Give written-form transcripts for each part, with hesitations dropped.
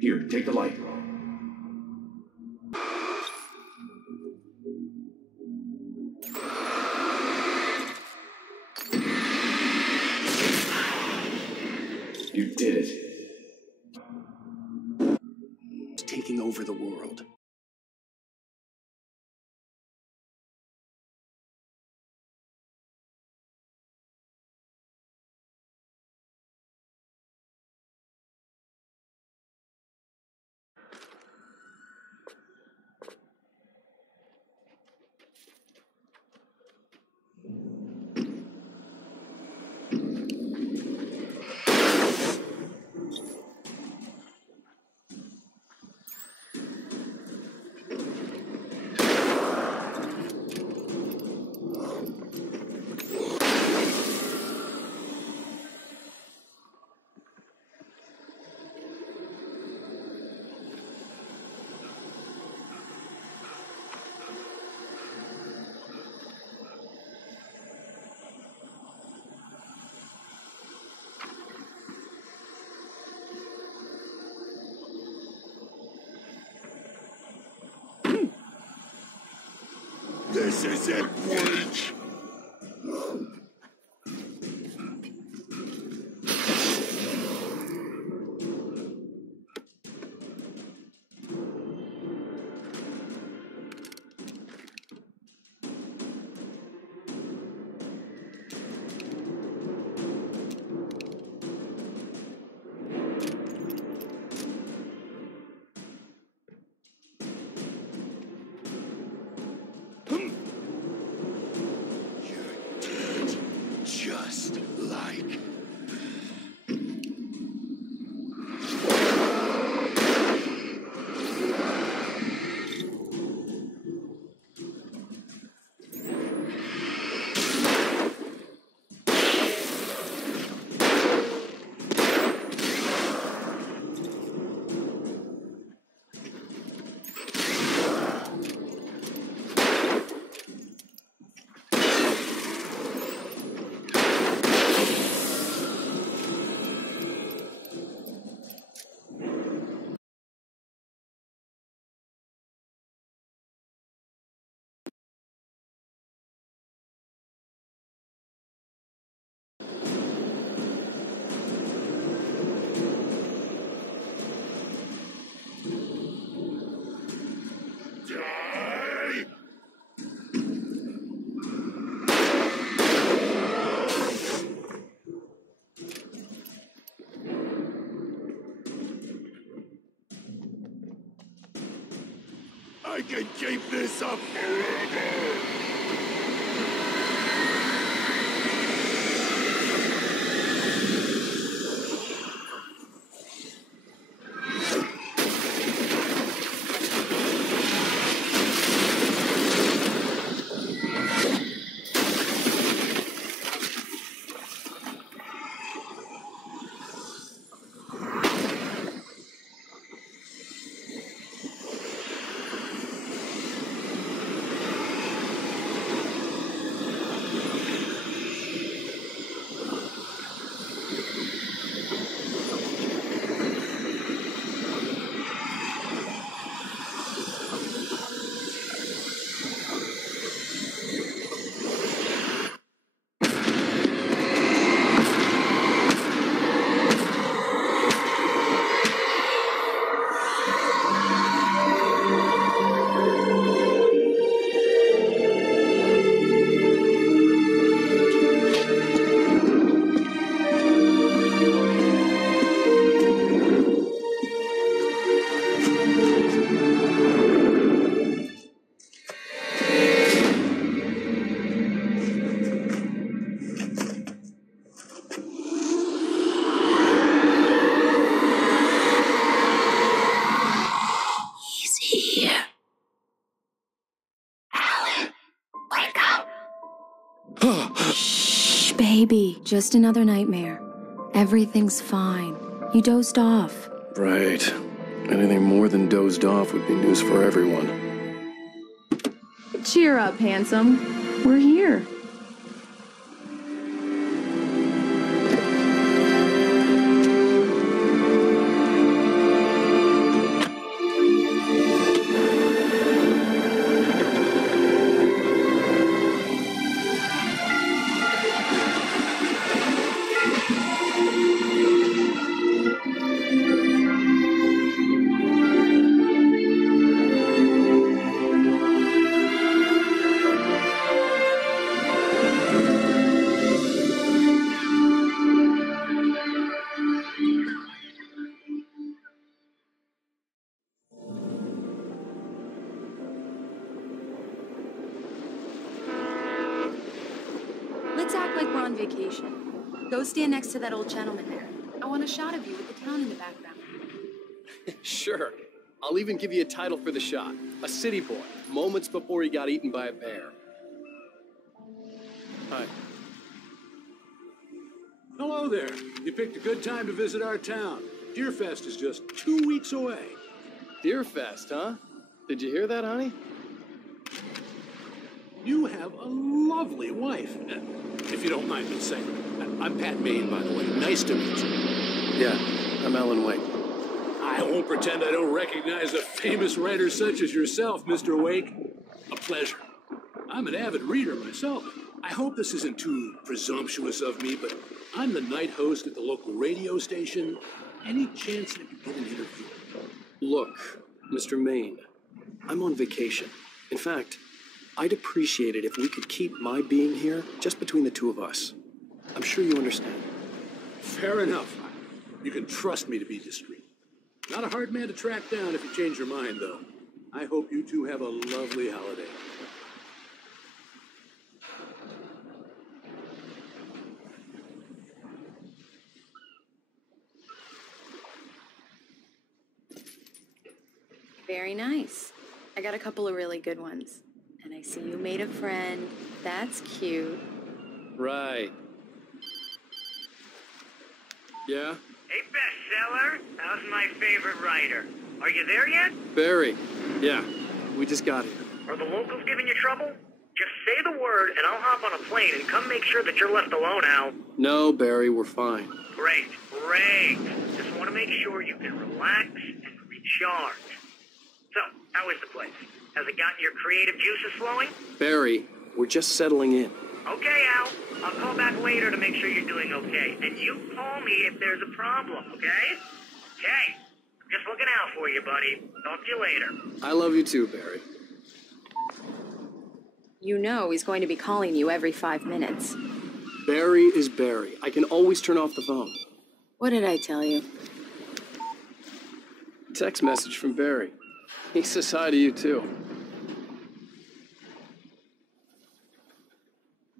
Here, take the light. You did it. Taking over the world. This isn't Witch! Just like... I can keep this up forever! Shh, baby. Just another nightmare. Everything's fine. You dozed off. Right. Anything more than dozed off would be news for everyone. Cheer up, handsome. We're here. like we're on vacation. Go stand next to that old gentleman there. I want a shot of you with the town in the background. Sure. I'll even give you a title for the shot. A city boy, moments before he got eaten by a bear. Hi. Hello there. You picked a good time to visit our town. Deerfest is just 2 weeks away. Deerfest, huh? Did you hear that, honey? You have a lovely wife. If you don't mind me saying. I'm Pat Maine, by the way. Nice to meet you. Yeah, I'm Alan Wake. I won't pretend I don't recognize a famous writer such as yourself, Mr. Wake. A pleasure. I'm an avid reader myself. I hope this isn't too presumptuous of me, but I'm the night host at the local radio station. Any chance I could get an interview? Look, Mr. Maine, I'm on vacation. In fact, I'd appreciate it if we could keep my being here just between the two of us. I'm sure you understand. Fair enough. You can trust me to be discreet. Not a hard man to track down if you change your mind, though. I hope you two have a lovely holiday. Very nice. I got a couple of really good ones. And I see you made a friend. That's cute. Right. Yeah? Hey, bestseller. How's my favorite writer? Are you there yet? Barry. Yeah, we just got here. Are the locals giving you trouble? Just say the word and I'll hop on a plane and come make sure that you're left alone, Al. No, Barry, we're fine. Great, great. Just want to make sure you can relax and recharge. So, how is the place? Has it gotten your creative juices flowing? Barry, we're just settling in. Okay, Al. I'll call back later to make sure you're doing okay. And you call me if there's a problem, okay? Okay. I'm just looking out for you, buddy. Talk to you later. I love you too, Barry. You know he's going to be calling you every 5 minutes. Barry is Barry. I can always turn off the phone. What did I tell you? Text message from Barry. He says hi to you too.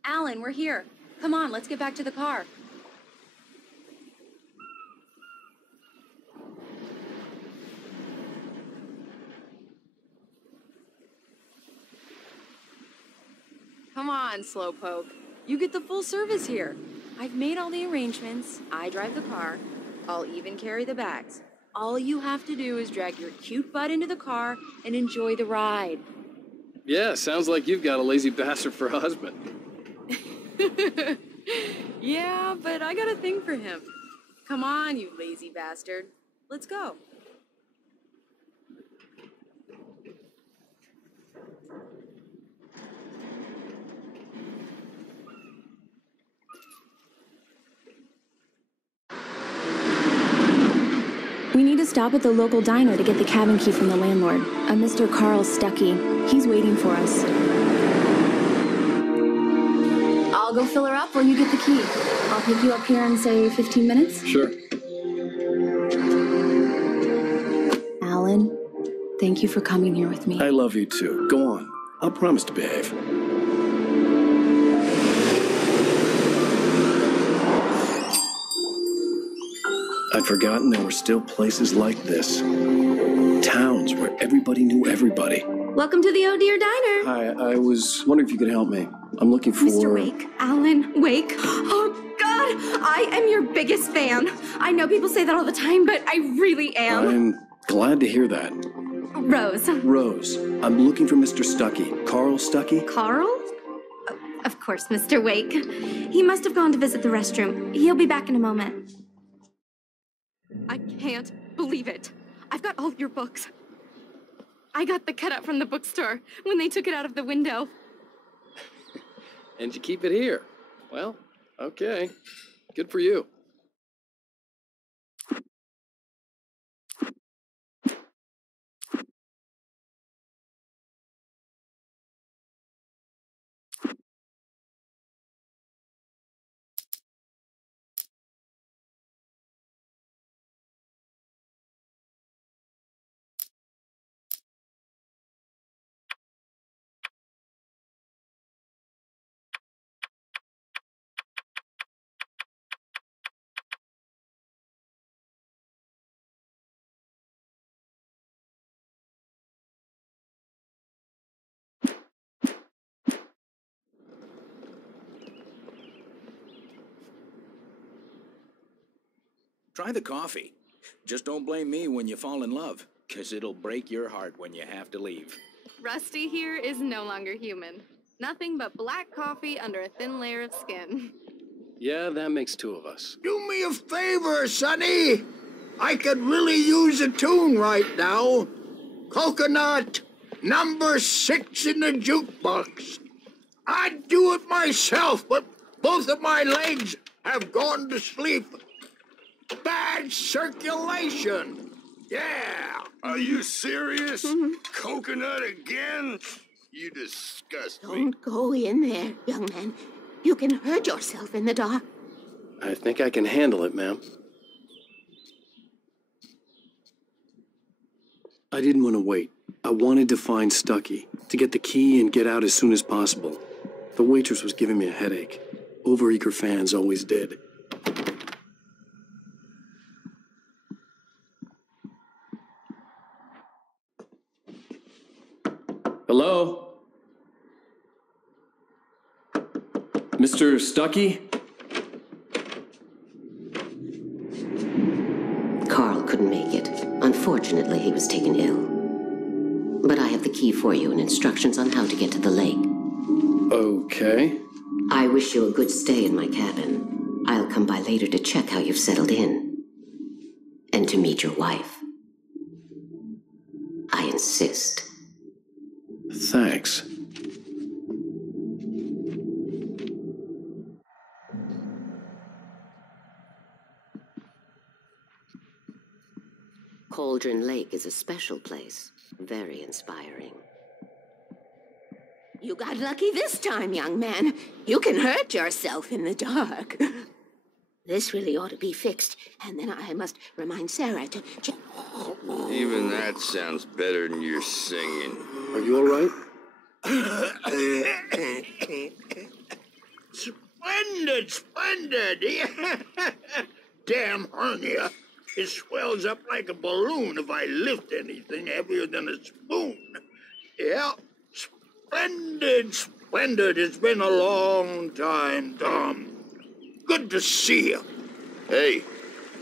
Alan, we're here. Come on, let's get back to the car. Come on, Slowpoke. You get the full service here. I've made all the arrangements. I drive the car. I'll even carry the bags. All you have to do is drag your cute butt into the car and enjoy the ride. Yeah, sounds like you've got a lazy bastard for a husband. Yeah, but I got a thing for him. Come on, you lazy bastard. Let's go. We need to stop at the local diner to get the cabin key from the landlord, a Mr. Carl Stuckey. He's waiting for us. I'll go fill her up while you get the key. I'll pick you up here in, say, 15 minutes. Sure. Alan, thank you for coming here with me. I love you too. Go on. I'll promise to behave. I'd forgotten there were still places like this. Towns where everybody knew everybody. Welcome to the Oh Dear Diner. Hi, I was wondering if you could help me. I'm looking for... Mr. Wake. Alan Wake. Oh, God. I am your biggest fan. I know people say that all the time, but I really am. I'm glad to hear that. Rose. Rose, I'm looking for Mr. Stuckey. Carl Stuckey? Carl? Oh, of course, Mr. Wake. He must have gone to visit the restroom. He'll be back in a moment. I can't believe it. I've got all your books. I got the cutout from the bookstore when they took it out of the window. And you keep it here. Well, okay. Good for you. Try the coffee. Just don't blame me when you fall in love, 'cause it'll break your heart when you have to leave. Rusty here is no longer human. Nothing but black coffee under a thin layer of skin. Yeah, that makes two of us. Do me a favor, Sonny. I could really use a tune right now. Coconut, number 6 in the jukebox. I'd do it myself, but both of my legs have gone to sleep. Bad circulation. Yeah. Are you serious? Coconut again? You disgust me. Don't go in there, young man. You can hurt yourself in the dark. I think I can handle it, ma'am. I didn't want to wait. I wanted to find Stucky, to get the key and get out as soon as possible. The waitress was giving me a headache. Overeager fans always did. Hello? Mr. Stucky? Carl couldn't make it. Unfortunately, he was taken ill. But I have the key for you and instructions on how to get to the lake. Okay. I wish you a good stay in my cabin. I'll come by later to check how you've settled in. And to meet your wife. I insist. Thanks. Cauldron Lake is a special place. Very inspiring. You got lucky this time, young man. You can hurt yourself in the dark. This really ought to be fixed, and then I must remind Sarah to... Even that sounds better than your singing. Are you all right? Splendid, splendid. Damn hernia. It swells up like a balloon if I lift anything heavier than a spoon. Yeah, splendid, splendid. It's been a long time, Tom. Good to see you. Hey,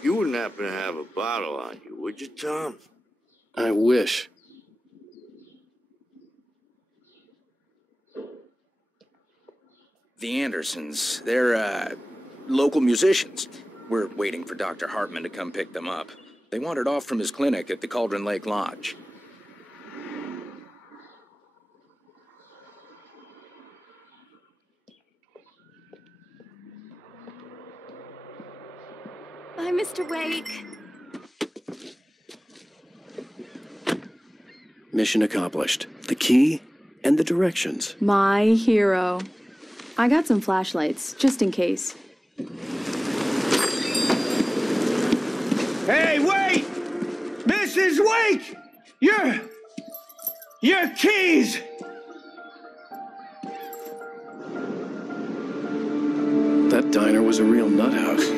you wouldn't happen to have a bottle on you, would you, Tom? I wish. The Andersons, they're, local musicians. We're waiting for Dr. Hartman to come pick them up. They wandered off from his clinic at the Cauldron Lake Lodge. Bye, Mr. Wake. Mission accomplished. The key and the directions. My hero. I got some flashlights, just in case. Hey, wait! Mrs. Wake! Your keys! That diner was a real nut house.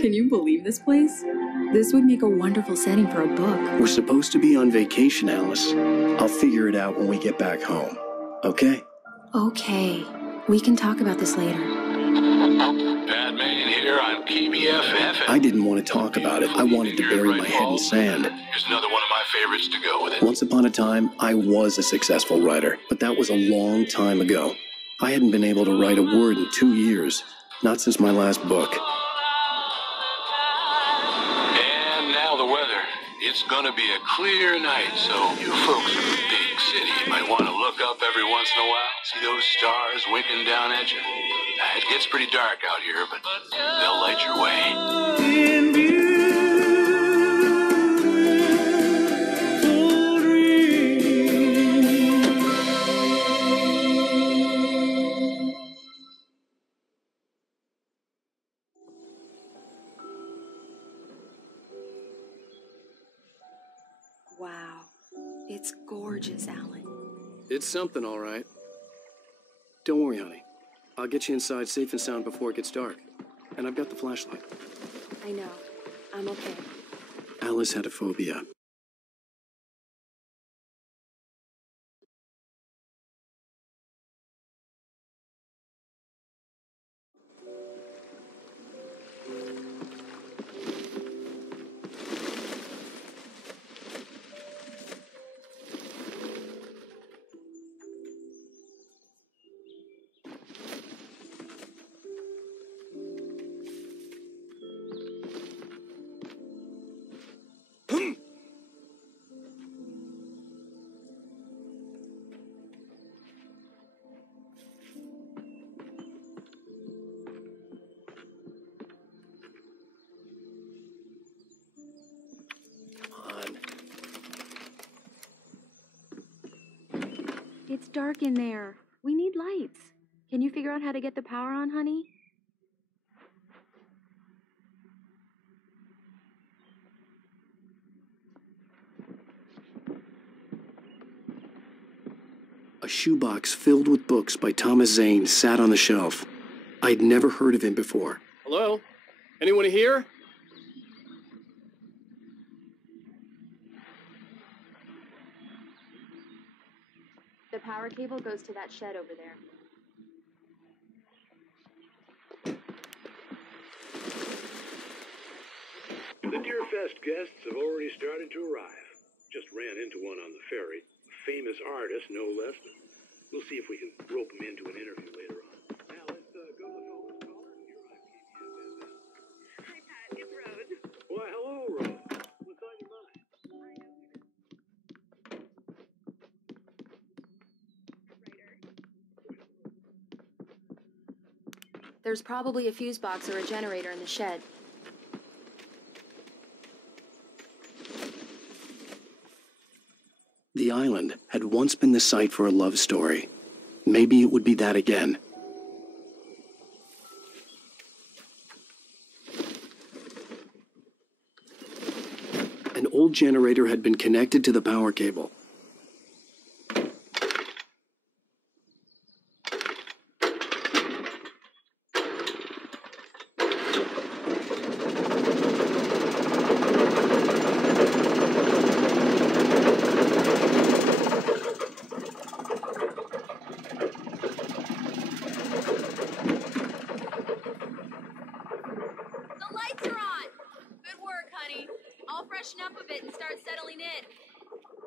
Can you believe this place? This would make a wonderful setting for a book. We're supposed to be on vacation, Alice. I'll figure it out when we get back home. Okay? Okay. We can talk about this later. Pat Main here on KBFF. I didn't want to talk about it. I wanted to bury my head in sand. Here's another one of my favorites to go with it. Once upon a time, I was a successful writer, but that was a long time ago. I hadn't been able to write a word in 2 years. Not since my last book. And now the weather. It's gonna be a clear night, so you folks in the big city might want to look up every once in a while. See those stars winking down at you? It gets pretty dark out here, but they'll light your way. Wow. It's gorgeous, Alan. It's something, all right. Don't worry, honey. I'll get you inside safe and sound before it gets dark. And I've got the flashlight. I know. I'm okay. Alice had a phobia. It's dark in there. We need lights. Can you figure out how to get the power on, honey? A shoebox filled with books by Thomas Zane sat on the shelf. I'd never heard of him before. Hello? Anyone here? The power cable goes to that shed over there. The Deerfest guests have already started to arrive. Just ran into one on the ferry. A famous artist, no less. We'll see if we can rope him into an interview later on. Now let's go to the phone caller. Here I keep. Hi, Pat. It's Rose. Why, hello, Rose. What's on your mind? There's probably a fuse box or a generator in the shed. The island had once been the site for a love story. Maybe it would be that again. An old generator had been connected to the power cable.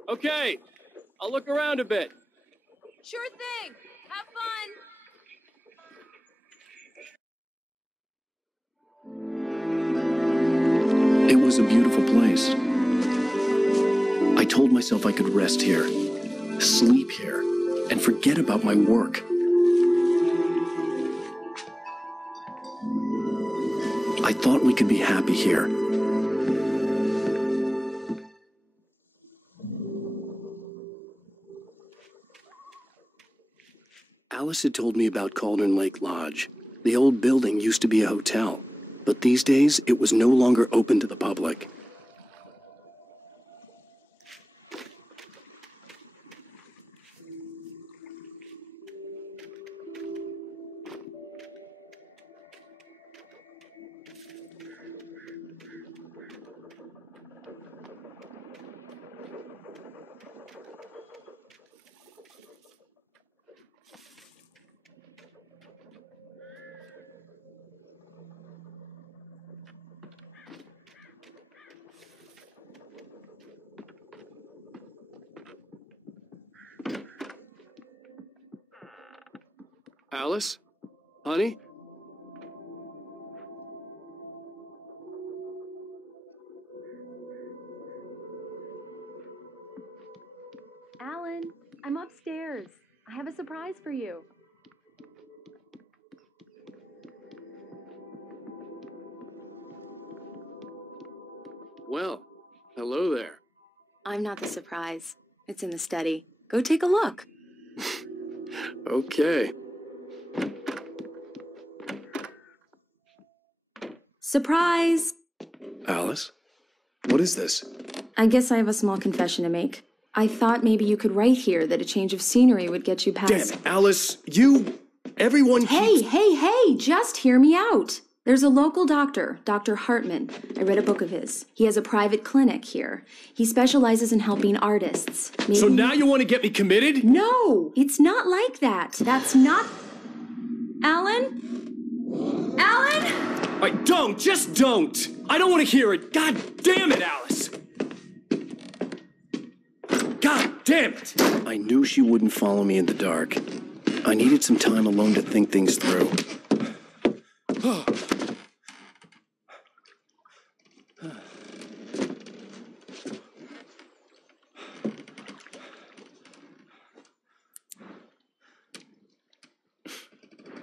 Okay, I'll look around a bit. Sure thing. Have fun. It was a beautiful place. I told myself I could rest here, sleep here, and forget about my work. I thought we could be happy here. Alice had told me about Cauldron Lake Lodge. The old building used to be a hotel, but these days it was no longer open to the public. Alice? Honey? Alan, I'm upstairs. I have a surprise for you. Well, hello there. I'm not the surprise. It's in the study. Go take a look. Okay. Surprise! Alice? What is this? I guess I have a small confession to make. I thought maybe you could write here that a change of scenery would get you past— Damn it, Alice! Everyone keeps— Hey, just hear me out. There's a local doctor, Dr. Hartman. I read a book of his. He has a private clinic here. He specializes in helping artists. Maybe— So now you want to get me committed? No, it's not like that. That's not— Alan? Alan? Just don't! I don't want to hear it! God damn it, Alice! God damn it! I knew she wouldn't follow me in the dark. I needed some time alone to think things through.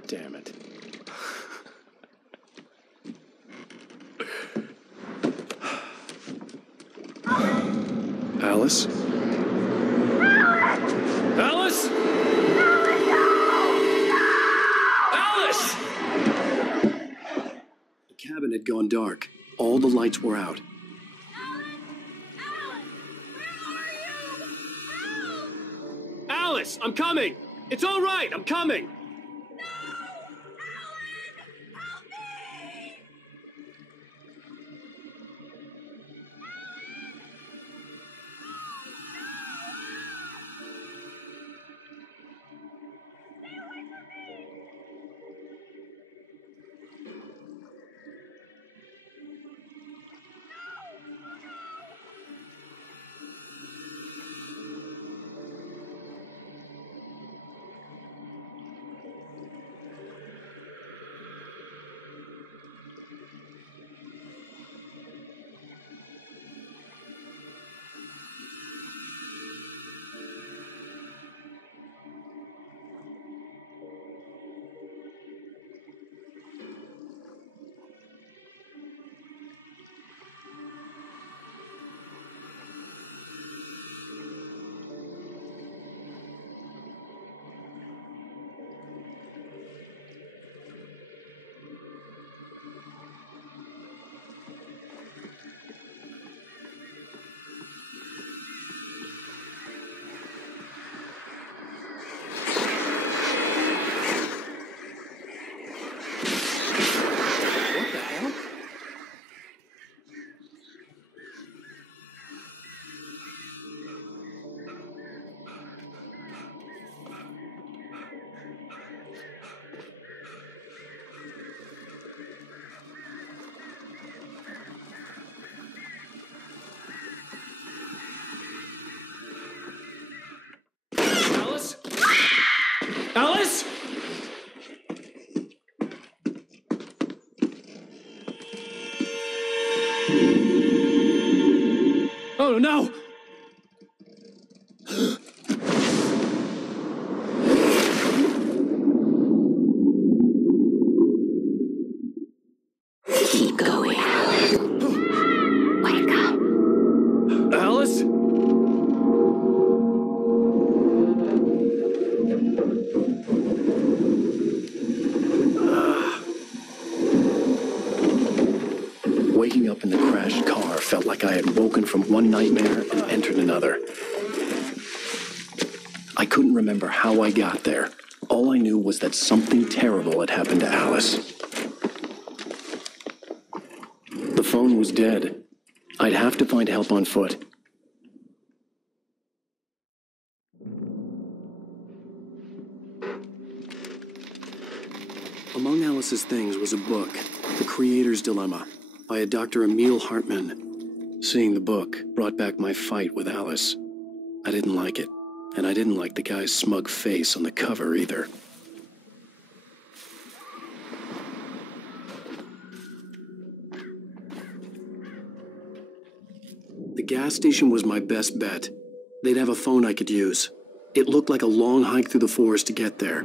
Damn it. Alice? Alice? gone dark. All the lights were out. Alice, I'm coming! It's all right, I'm coming! Alice? Oh no! Keep going. Wake up. Alice? Waking up in the crashed car felt like I had woken from one nightmare and entered another. I couldn't remember how I got there. All I knew was that something terrible had happened to Alice. The phone was dead. I'd have to find help on foot. Among Alice's things was a book, The Creator's Dilemma, by a Dr. Emil Hartman. Seeing the book brought back my fight with Alice. I didn't like it, and I didn't like the guy's smug face on the cover either. The gas station was my best bet. They'd have a phone I could use. It looked like a long hike through the forest to get there.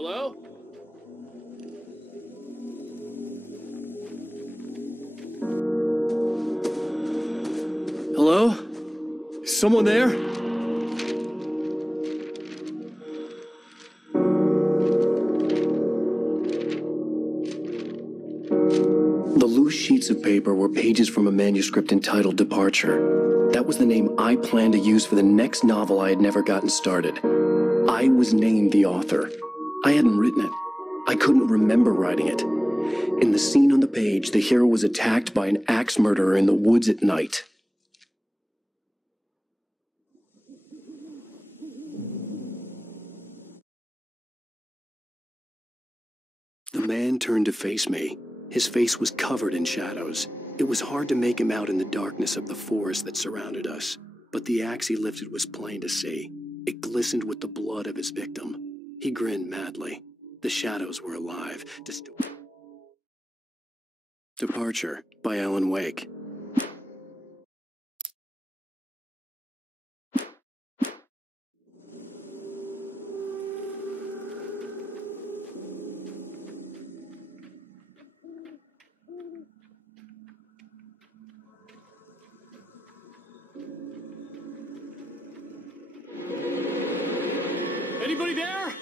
Hello? Hello? Is someone there? The loose sheets of paper were pages from a manuscript entitled Departure. That was the name I planned to use for the next novel I had never gotten started. I was named the author. I hadn't written it. I couldn't remember writing it. In the scene on the page, the hero was attacked by an axe murderer in the woods at night. The man turned to face me. His face was covered in shadows. It was hard to make him out in the darkness of the forest that surrounded us, but the axe he lifted was plain to see. It glistened with the blood of his victim. He grinned madly. The shadows were alive. Departure by Alan Wake. Anybody there?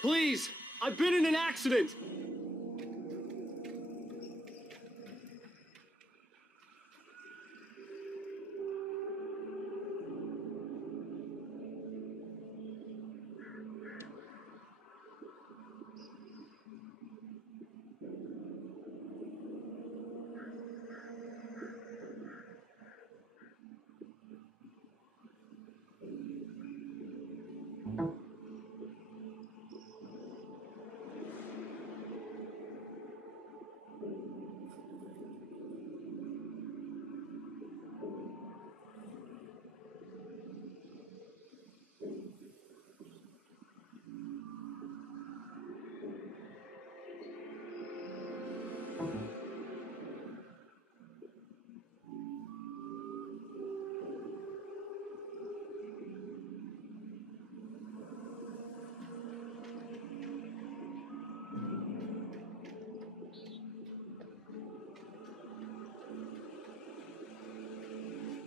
Please, I've been in an accident.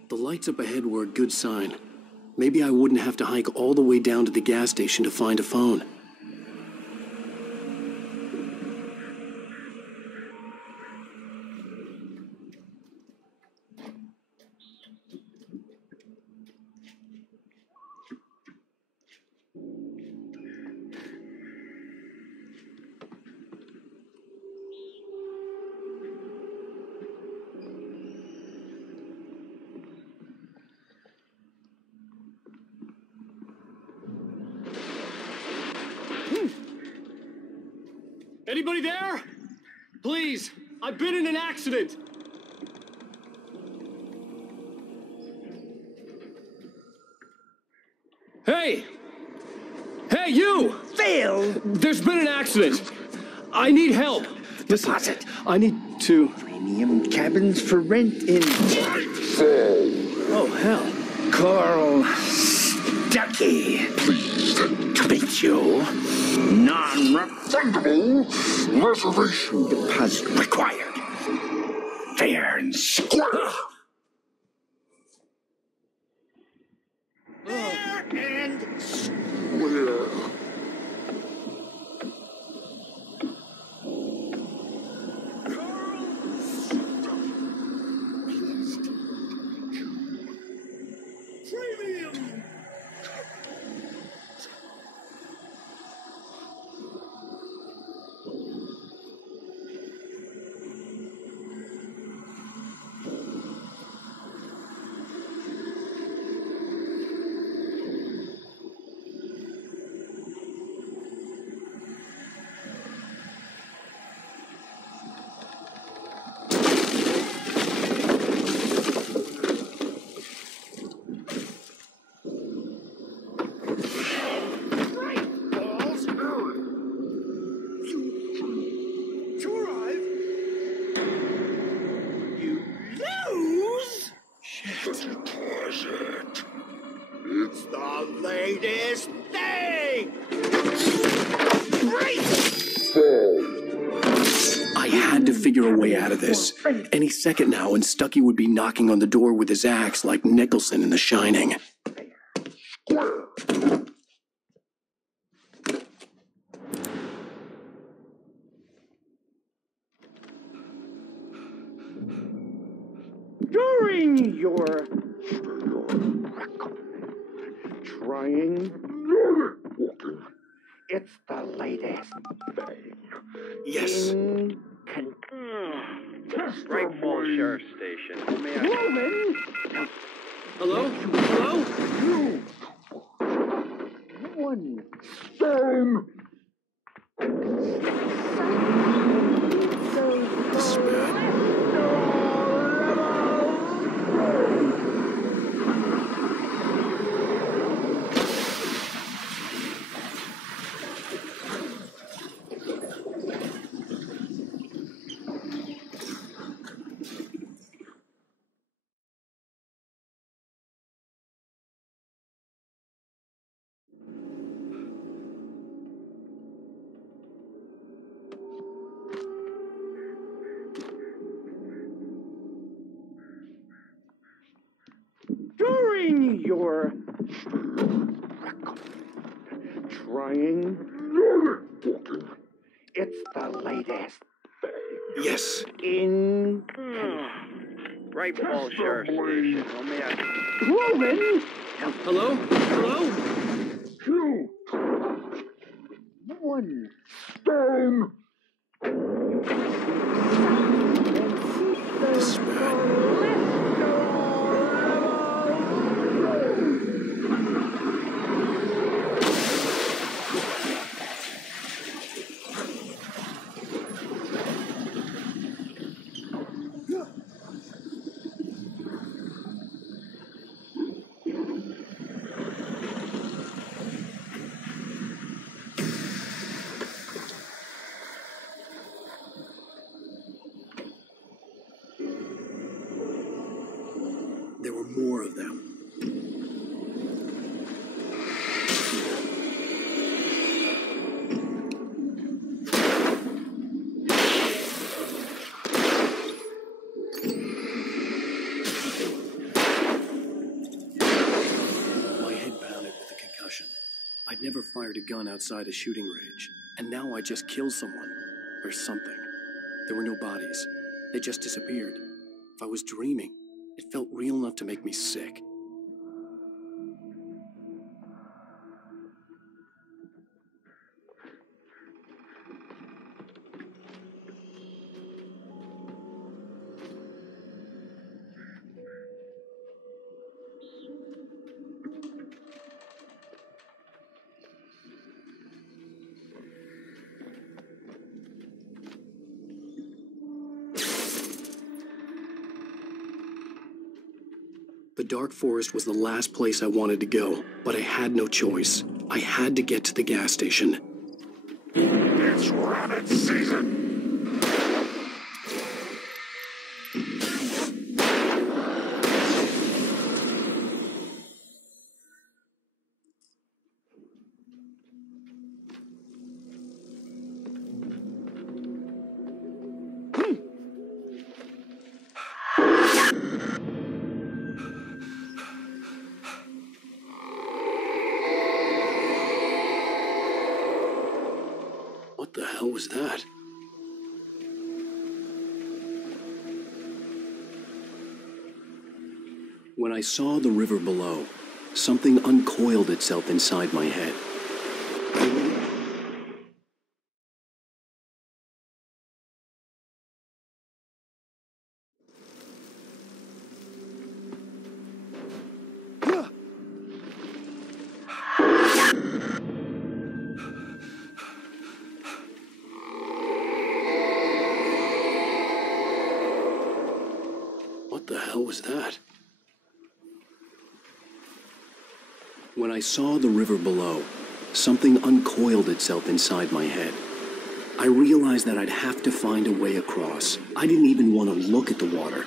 The lights up ahead were a good sign. Maybe I wouldn't have to hike all the way down to the gas station to find a phone. Anybody there? Please, I've been in an accident. Hey! Hey, you! Phil! There's been an accident. I need help. Deposit. I need to... Premium cabins for rent in... Oh, hell. Carl Stuckey. Pleased to meet you. Non-refundable reservation deposit required. Fair and square. Fair and square. It's the latest thing! I had to figure a way out of this. Any second now, and Stuckey would be knocking on the door with his axe like Nicholson in The Shining. During your trying walking, it's the latest thing. Yes. Right Falls Sheriff Station. How may I... Hello? Hello? One stone. So During your trying, it's the latest Yes. in Right Falls Sheriff Station. proven. Hello? Hello? 2, 1 stone. There were more of them. My head pounded with a concussion. I'd never fired a gun outside a shooting range, and now I just killed someone. Or something. There were no bodies. They just disappeared. If I was dreaming, it felt real enough to make me sick. The dark forest was the last place I wanted to go, but I had no choice. I had to get to the gas station. It's rabbit season! What the hell was that? When I saw the river below, something uncoiled itself inside my head. What the hell was that? When I saw the river below, something uncoiled itself inside my head. I realized that I'd have to find a way across. I didn't even want to look at the water.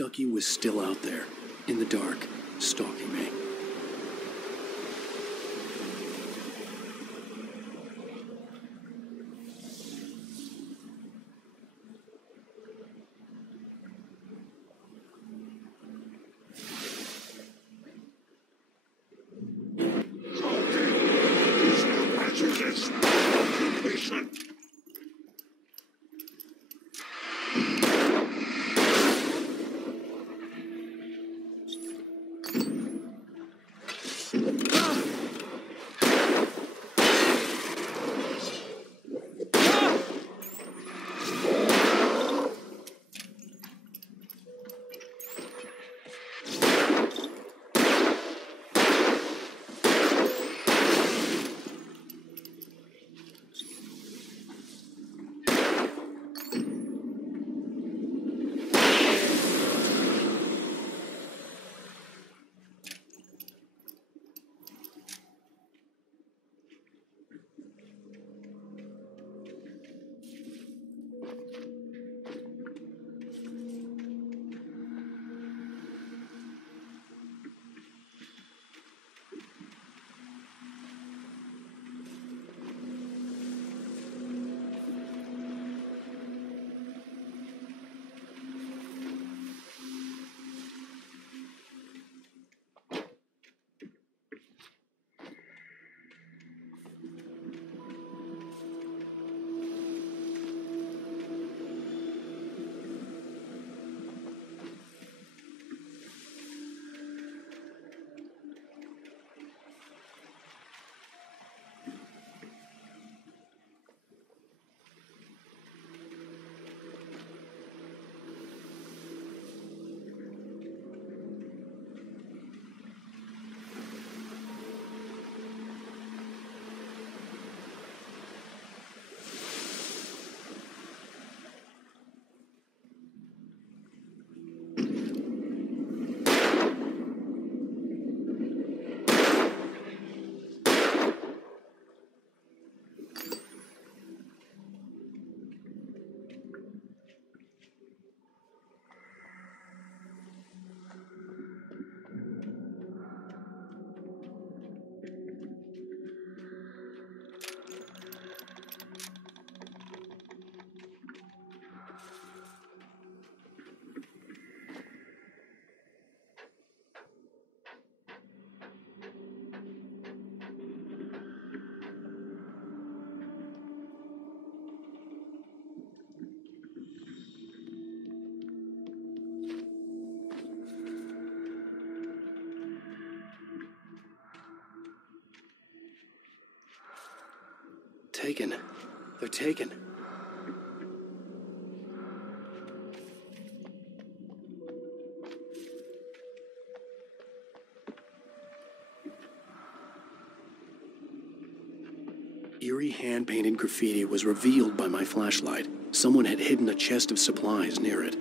Stucky was still out there, in the dark, stalking me. Taken. They're taken. Eerie hand-painted graffiti was revealed by my flashlight. Someone had hidden a chest of supplies near it.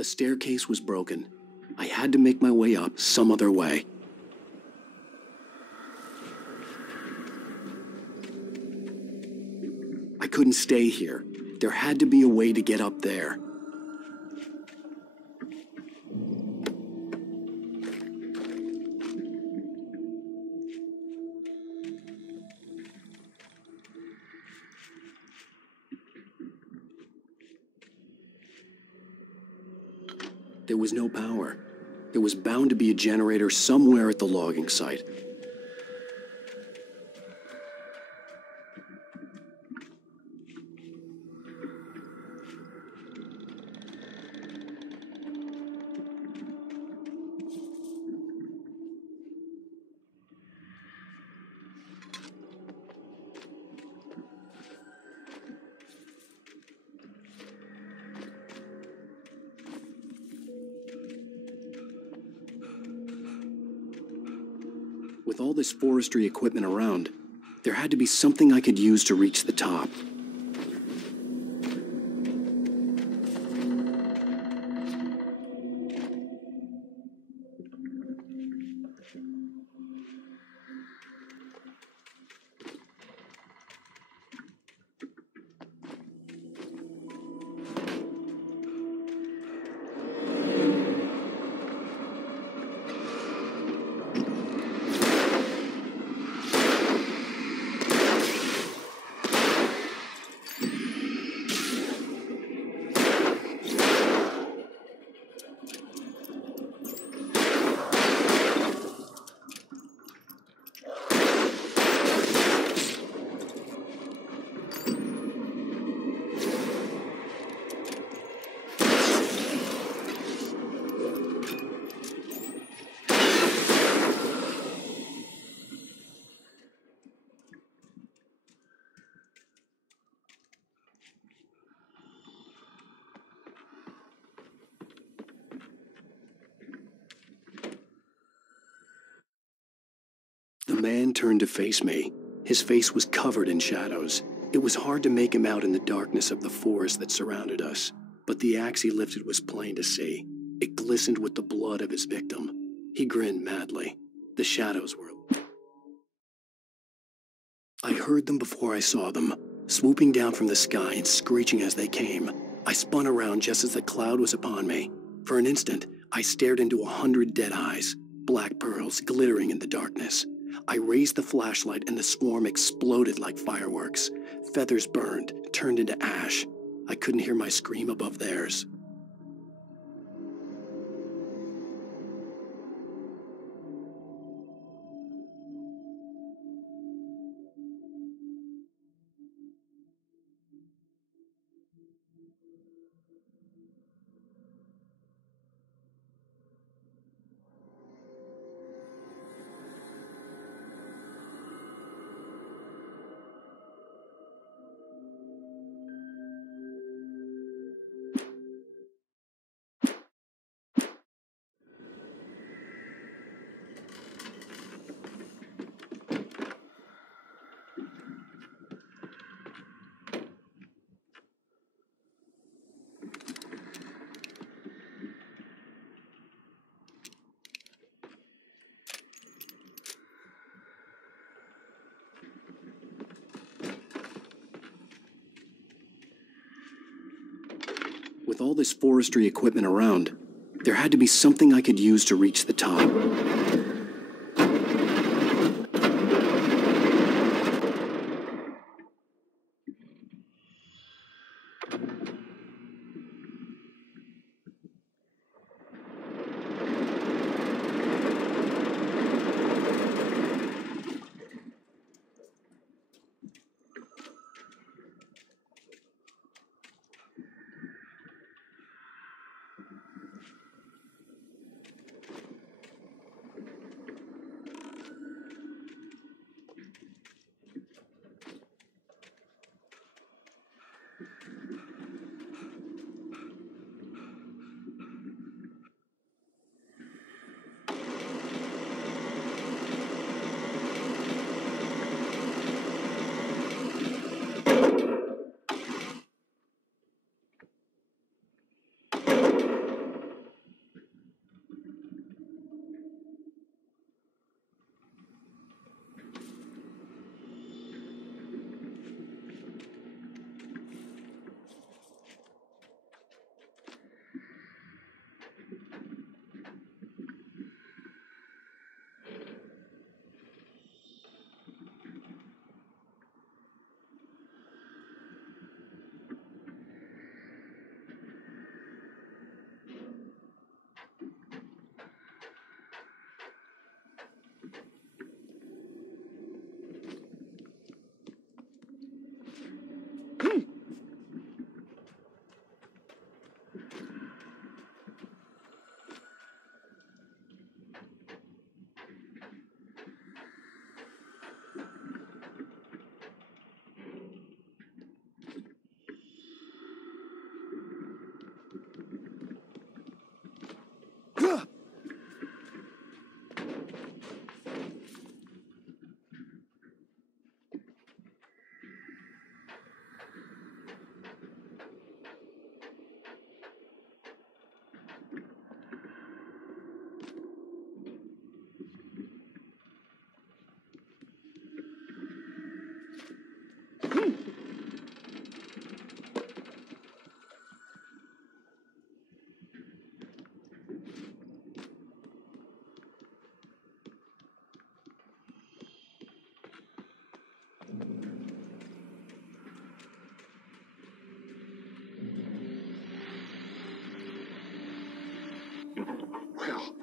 The staircase was broken. I had to make my way up some other way. I couldn't stay here. There had to be a way to get up there. There was no power. There was bound to be a generator somewhere at the logging site. With all this forestry equipment around, there had to be something I could use to reach the top. The man turned to face me. His face was covered in shadows. It was hard to make him out in the darkness of the forest that surrounded us, but the axe he lifted was plain to see. It glistened with the blood of his victim. He grinned madly. The shadows were... I heard them before I saw them, swooping down from the sky and screeching as they came. I spun around just as the cloud was upon me. For an instant, I stared into 100 dead eyes, black pearls glittering in the darkness. I raised the flashlight and the swarm exploded like fireworks. Feathers burned, turned into ash. I couldn't hear my scream above theirs. With all this forestry equipment around, there had to be something I could use to reach the top.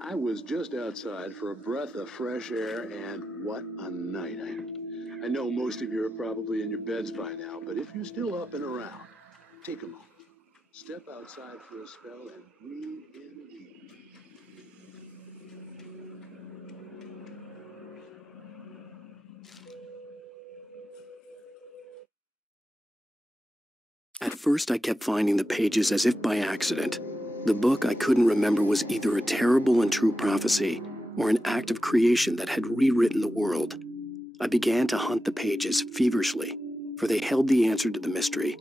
I was just outside for a breath of fresh air, and what a night. I know most of you are probably in your beds by now, but if you're still up and around, take a moment. Step outside for a spell and breathe in deep. At first, I kept finding the pages as if by accident. The book I couldn't remember was either a terrible and true prophecy or an act of creation that had rewritten the world. I began to hunt the pages feverishly, for they held the answer to the mystery.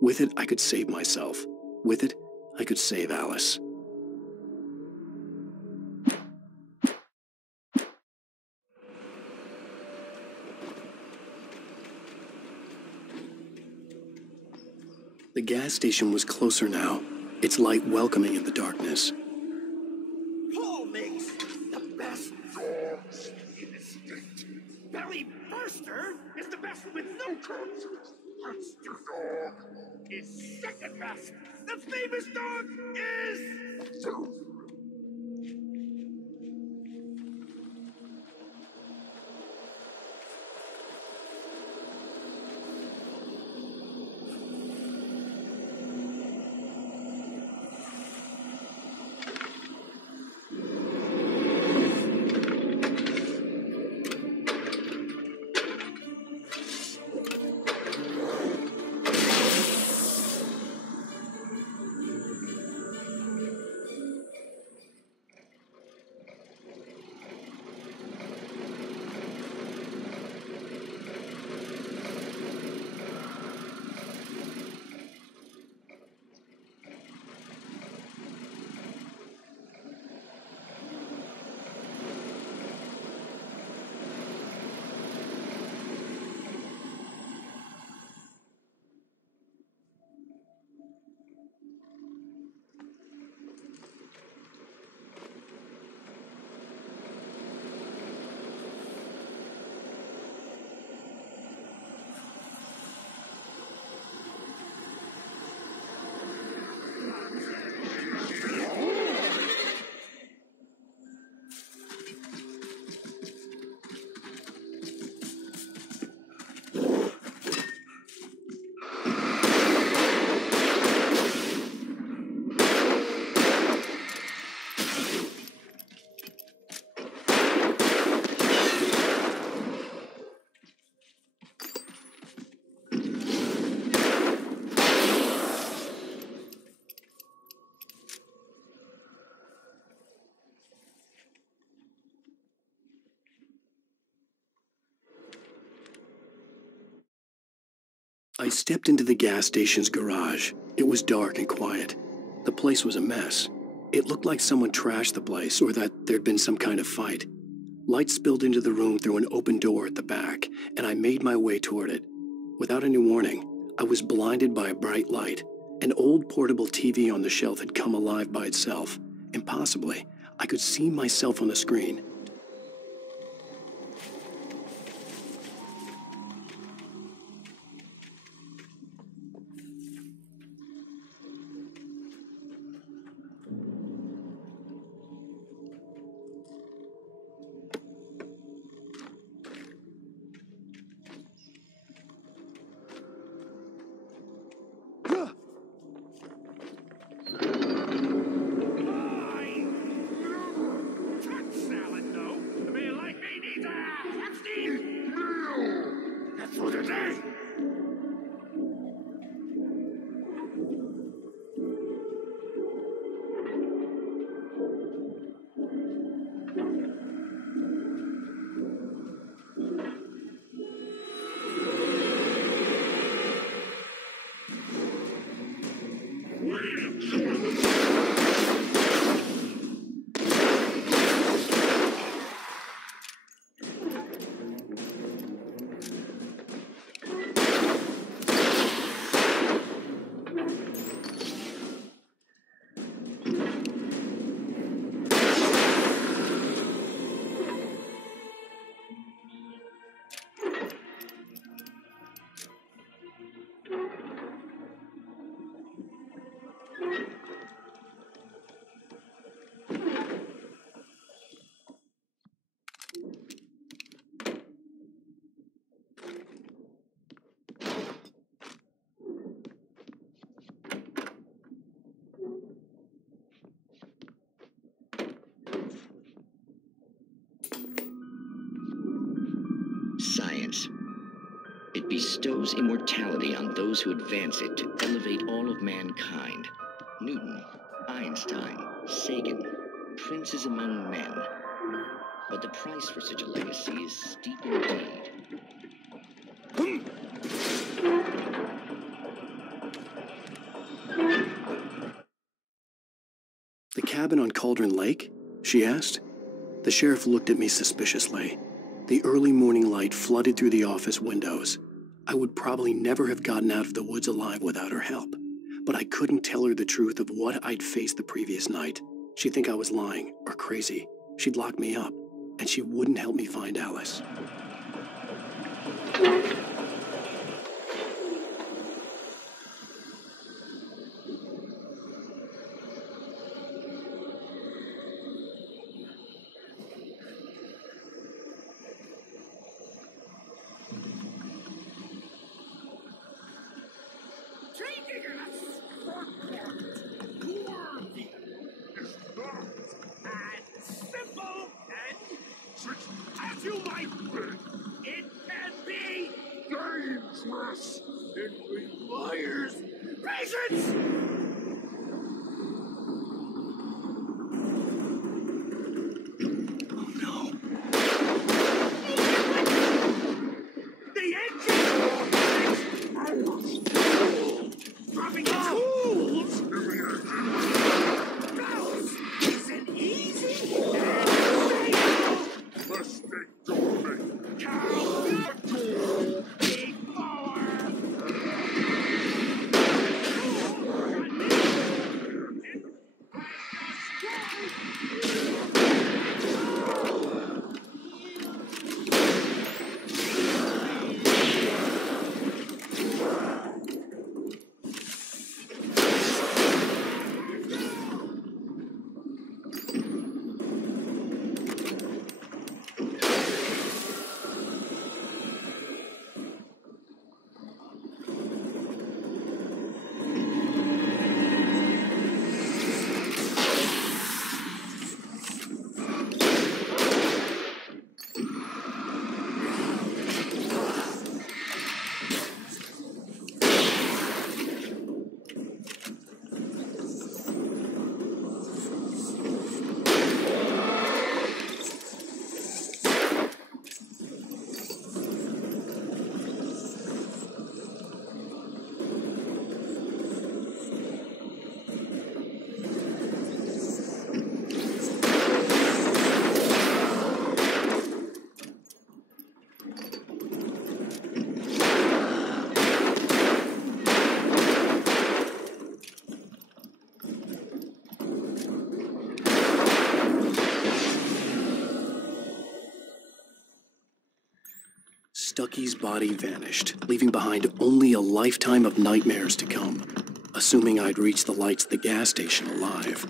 With it, I could save myself. With it, I could save Alice. The gas station was closer now, its light welcoming in the darkness. Paul makes the best dogs in the state. Belly Burster is the best with no concerts. Monster Dog is second best. The famous dog is... I stepped into the gas station's garage. It was dark and quiet. The place was a mess. It looked like someone trashed the place or that there'd been some kind of fight. Light spilled into the room through an open door at the back, and I made my way toward it. Without any warning, I was blinded by a bright light. An old portable TV on the shelf had come alive by itself. Impossibly, I could see myself on the screen. It bestows immortality on those who advance it to elevate all of mankind. Newton, Einstein, Sagan, princes among men. But the price for such a legacy is steep indeed. The cabin on Cauldron Lake? She asked. The sheriff looked at me suspiciously. The early morning light flooded through the office windows. I would probably never have gotten out of the woods alive without her help. But I couldn't tell her the truth of what I'd faced the previous night. She'd think I was lying or crazy. She'd lock me up, and she wouldn't help me find Alice. It requires patience! Oh no. The engine! Dropping tools! Mouse isn't easy and fatal! Mistake don't make cow! Big power! Stucky's body vanished, leaving behind only a lifetime of nightmares to come, assuming I'd reached the lights at the gas station alive.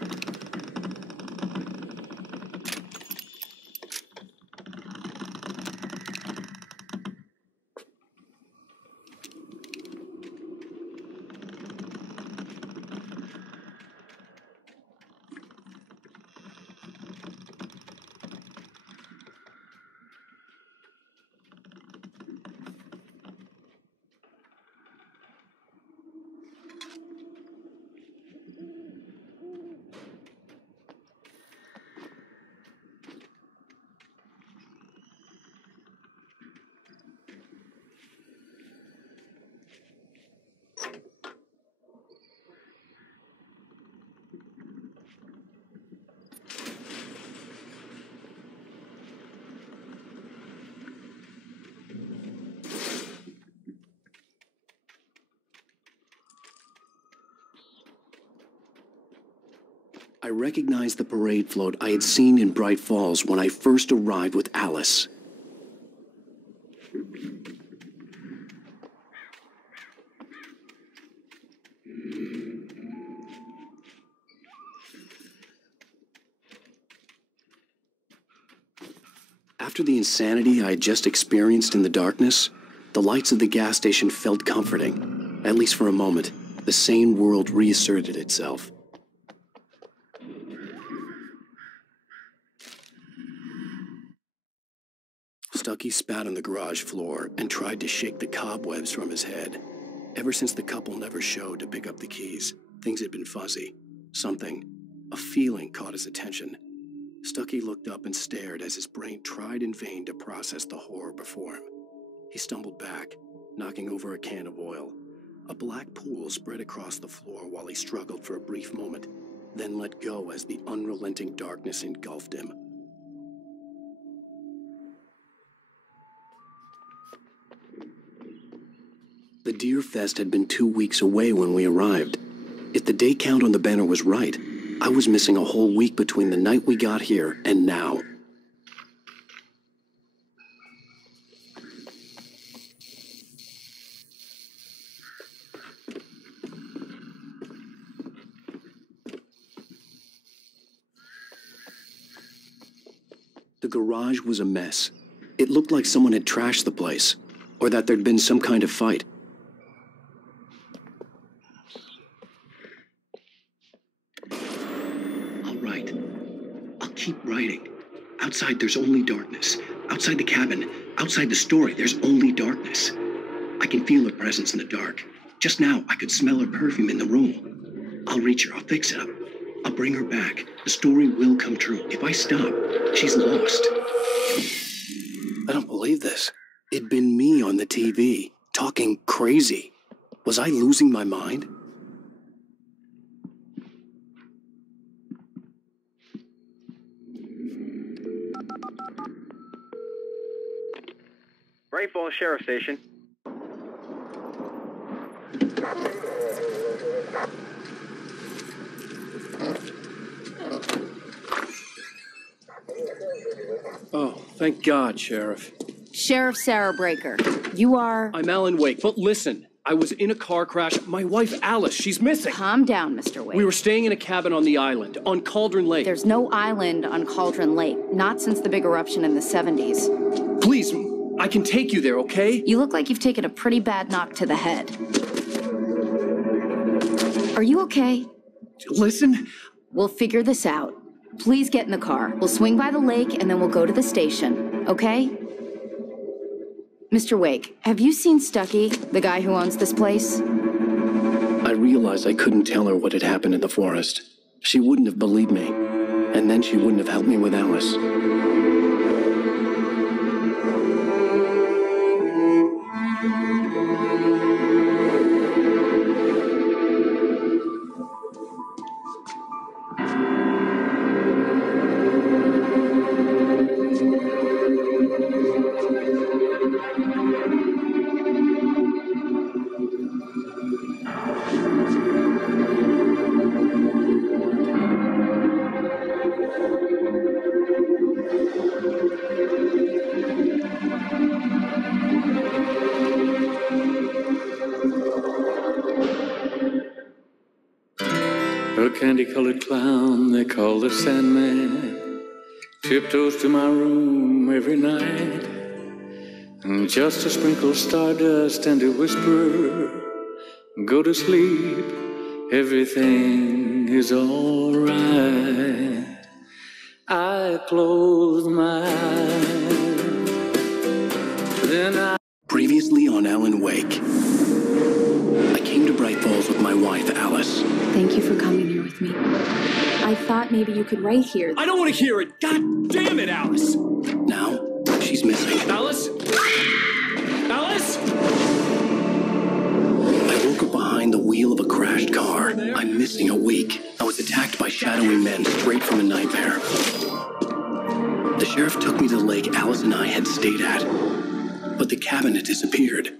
I recognized the parade float I had seen in Bright Falls when I first arrived with Alice. After the insanity I had just experienced in the darkness, the lights of the gas station felt comforting. At least for a moment, the sane world reasserted itself. Stucky spat on the garage floor and tried to shake the cobwebs from his head. Ever since the couple never showed to pick up the keys, things had been fuzzy. Something, a feeling caught his attention. Stucky looked up and stared as his brain tried in vain to process the horror before him. He stumbled back, knocking over a can of oil. A black pool spread across the floor while he struggled for a brief moment, then let go as the unrelenting darkness engulfed him. The Deer Fest had been 2 weeks away when we arrived. If the day count on the banner was right, I was missing a whole week between the night we got here and now. The garage was a mess. It looked like someone had trashed the place, or that there'd been some kind of fight. I'll write. I'll keep writing. Outside, there's only darkness. Outside the cabin, outside the story, there's only darkness. I can feel her presence in the dark. Just now, I could smell her perfume in the room. I'll reach her. I'll fix it up. I'll bring her back. The story will come true. If I stop, she's lost. I don't believe this. It'd been me on the TV, talking crazy. Was I losing my mind? Bright Falls Sheriff Station. Oh, thank God, Sheriff. Sheriff Sarah Breaker, you are... I'm Alan Wake, but listen, I was in a car crash. My wife, Alice, she's missing. Calm down, Mr. Wake. We were staying in a cabin on the island, on Cauldron Lake. There's no island on Cauldron Lake, not since the big eruption in the 70s. Please, I can take you there, okay? You look like you've taken a pretty bad knock to the head. Are you okay? Listen. We'll figure this out. Please get in the car. We'll swing by the lake and then we'll go to the station, okay? Mr. Wake, have you seen Stucky, the guy who owns this place? I realized I couldn't tell her what had happened in the forest. She wouldn't have believed me, and then she wouldn't have helped me with Alice. A candy-colored clown they call the Sandman tiptoes to my room every night, and just to sprinkle stardust and to whisper, go to sleep, everything is all right. I close my eyes, then I... Previously on Alan Wake. I came to Bright Falls with my wife, Alice. Thank you for coming here with me. I thought maybe you could write here. I don't want to hear it! God damn it, Alice! Now, she's missing. Alice? Alice? I woke up behind the wheel of a crashed car. I'm missing a week. I was attacked by shadowy men straight from a nightmare. The sheriff took me to the lake Alice and I had stayed at. But the cabin had disappeared.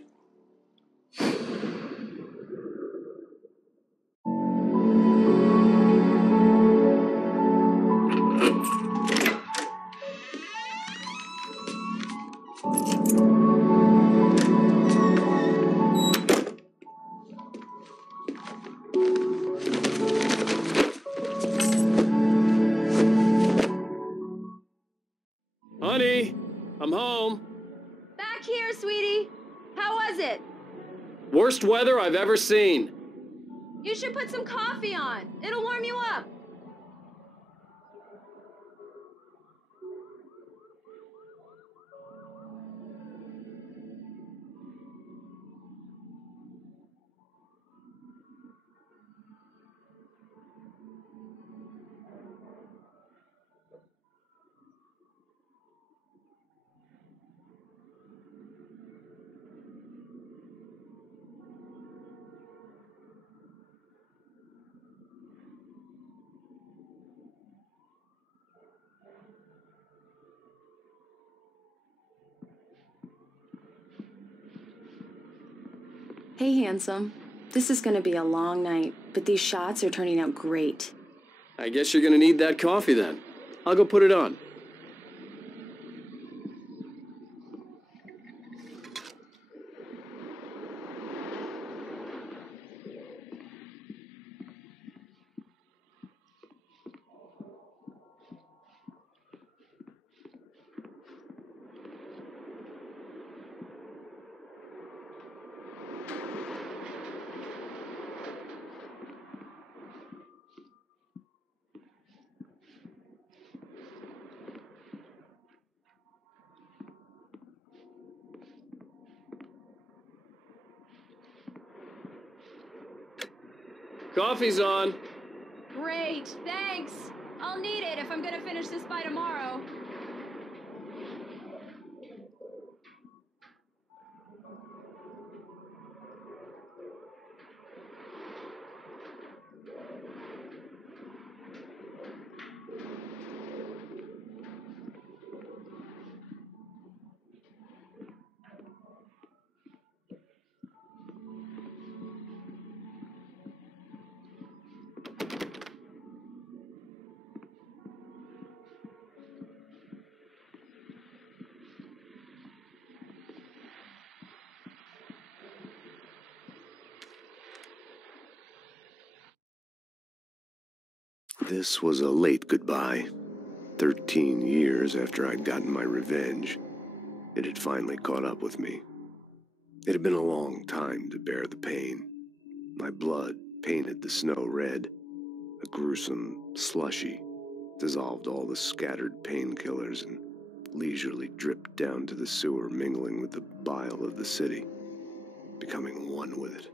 Honey, I'm home. Back here, sweetie. How was it? Worst weather I've ever seen. You should put some coffee on. It'll warm you up. Hey, handsome. This is gonna be a long night, but these shots are turning out great. I guess you're gonna need that coffee then. I'll go put it on. Coffee's on. Great, thanks. I'll need it if I'm gonna finish this by tomorrow. This was a late goodbye. 13 years after I'd gotten my revenge, it had finally caught up with me. It had been a long time to bear the pain. My blood painted the snow red. A gruesome slushy dissolved all the scattered painkillers and leisurely dripped down to the sewer, mingling with the bile of the city, becoming one with it.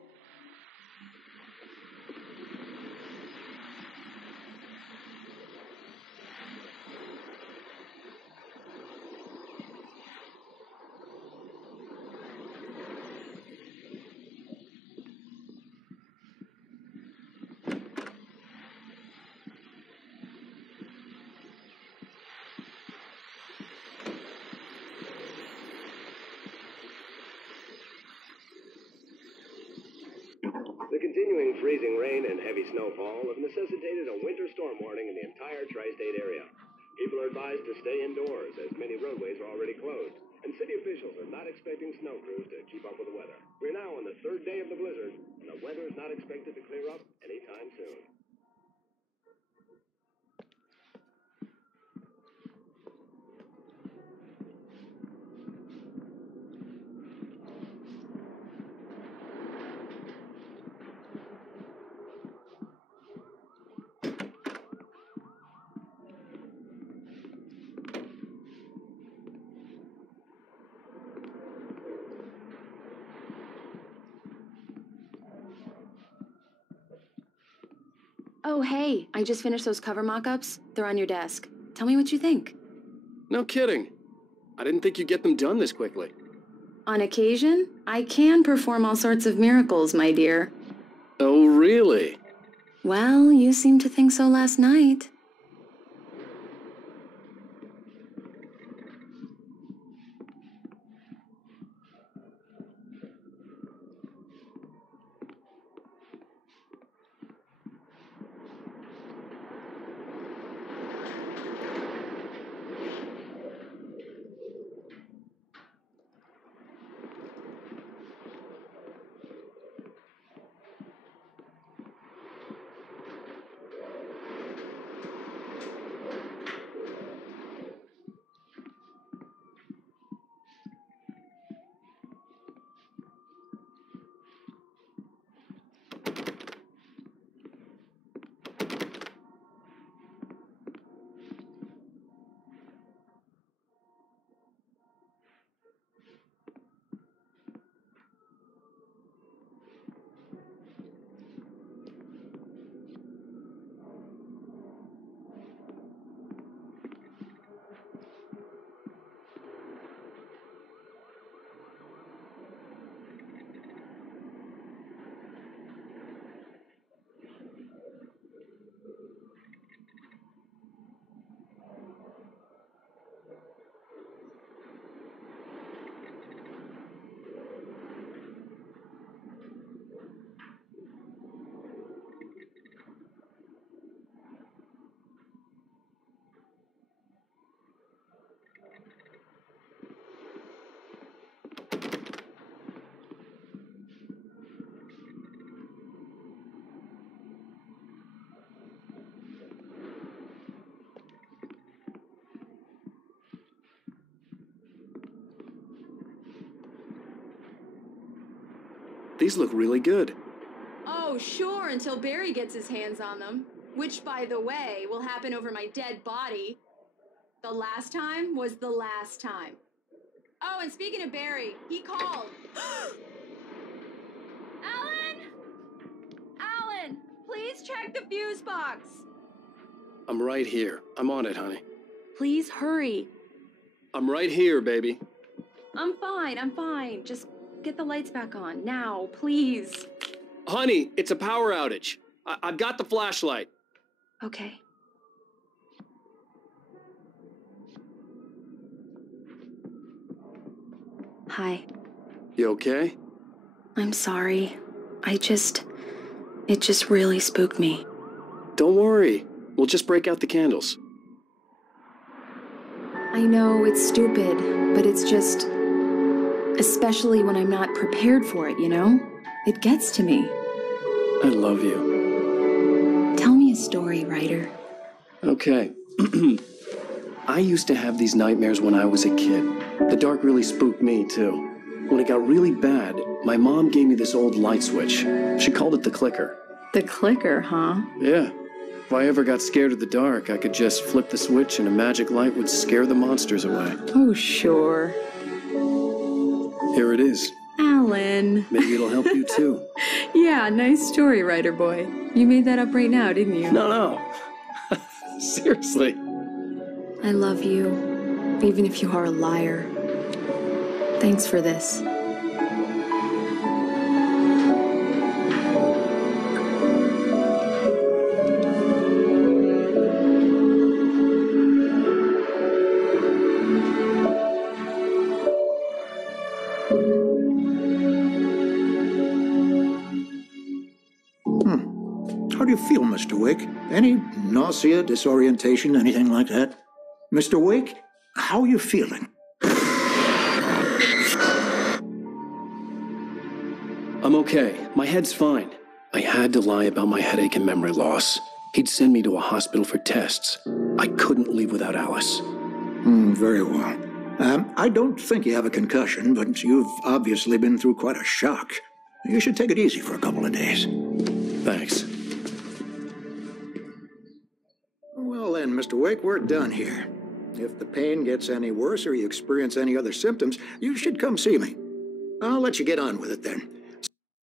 The continuing freezing rain and heavy snowfall have necessitated a winter storm warning in the entire tri-state area. People are advised to stay indoors as many roadways are already closed, and city officials are not expecting snow crews to keep up with the weather. We're now on the third day of the blizzard, and the weather is not expected to clear up anytime soon. Oh, hey, I just finished those cover mock-ups. They're on your desk. Tell me what you think. No kidding. I didn't think you'd get them done this quickly. On occasion, I can perform all sorts of miracles, my dear. Oh, really? Well, you seemed to think so last night. These look really good. Oh, sure, until Barry gets his hands on them. Which, by the way, will happen over my dead body. The last time was the last time. Oh, and speaking of Barry, he called. Alan! Alan, please check the fuse box. I'm right here. I'm on it, honey. Please hurry. I'm right here, baby. I'm fine. Just get the lights back on, now, please. Honey, it's a power outage. I've got the flashlight. Okay. Hi. You okay? I'm sorry. It just really spooked me. Don't worry. We'll just break out the candles. I know it's stupid, but it's just... Especially when I'm not prepared for it, you know? It gets to me. I love you. Tell me a story, writer. Okay. I used to have these nightmares when I was a kid. The dark really spooked me, too. When it got really bad, my mom gave me this old light switch. She called it the clicker. The clicker, huh? Yeah. If I ever got scared of the dark, I could just flip the switch and a magic light would scare the monsters away. Oh, sure. Here it is. Alan. Maybe it'll help you, too. Yeah, nice story, writer boy. You made that up right now, didn't you? No. Seriously. I love you, even if you are a liar. Thanks for this. How do you feel, Mr. Wake? Any nausea, disorientation, anything like that? Mr. Wake, how are you feeling? I'm okay. My head's fine. I had to lie about my headache and memory loss. He'd send me to a hospital for tests. I couldn't leave without Alice. Very well. I don't think you have a concussion, but you've obviously been through quite a shock. You should take it easy for a couple of days. Thanks. Well then, Mr. Wake, we're done here. If the pain gets any worse or you experience any other symptoms, you should come see me. I'll let you get on with it then.